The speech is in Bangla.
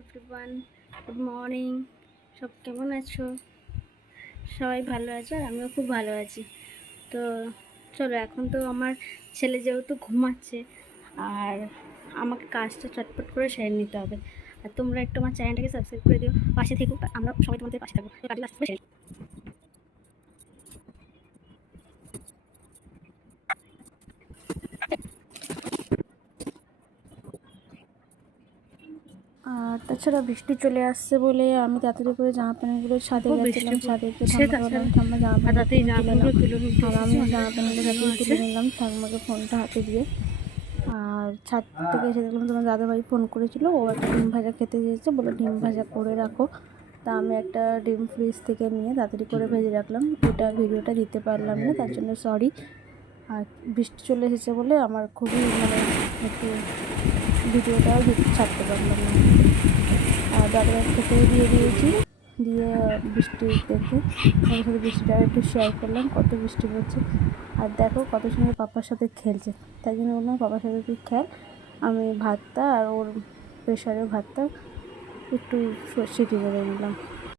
Everyone, good morning. সব কেমন আছো? সবাই ভালো আছো আর আমিও খুব ভালো আছি। তো চলো, এখন তো আমার ছেলে যেহেতু ঘুমাচ্ছে আর আমাকে কাজটা চটপট করে সেরে নিতে হবে। আর তোমরা একটু আমার চ্যানেলটাকে সাবস্ক্রাইব করে দিও, পাশে থেকো, আমরা সবাই তোমাদের পাশে থাকবো। কাজগুলো আস্তে সেরে আর তাছাড়া বৃষ্টি চলে আসছে বলে আমি তাড়াতাড়ি করে জামা প্যান্টগুলো ছাদে গেছিলাম। ছাদে গিয়ে ঠাম্মাকে বললাম ঠাম্মা জামা প্যান্টগুলো তুলে নাও। আর আমি জামা প্যান্টগুলো তাড়াতাড়ি তুলে নিলাম ঠাম্মাকে ফোনটা হাতে দিয়ে। আর ছাদ থেকে এসে দেখলাম তোমার দাদাভাই ফোন করেছিল, ও একটা ডিম ভাজা খেতে চেয়েছে, বলে ডিম ভাজা করে রাখো। তা আমি একটা ডিম ফ্রিজ থেকে নিয়ে তাড়াতাড়ি করে ভেজে রাখলাম। ওটা ভিডিওটা দিতে পারলাম না, তার জন্য সরি। আর বৃষ্টি চলে এসেছে বলে আমার খুবই একটু ভিডিওটাও ছাড়তে পারলাম না। আর দাদাভাই খেতে দিয়ে দিয়েছি, দিয়ে বৃষ্টি দেখে ওর সাথে বৃষ্টিটা একটু শেয়ার করলাম, কত বৃষ্টি পড়ছে। আর দেখো কত সুন্দর পাপার সাথে খেলছে, তাই জন্য বললাম পাপার সাথে তুই খেল। আমি ভাতটা আর ওর প্রেশারের ভাতটা একটু সিটি বেড়ে নিলাম।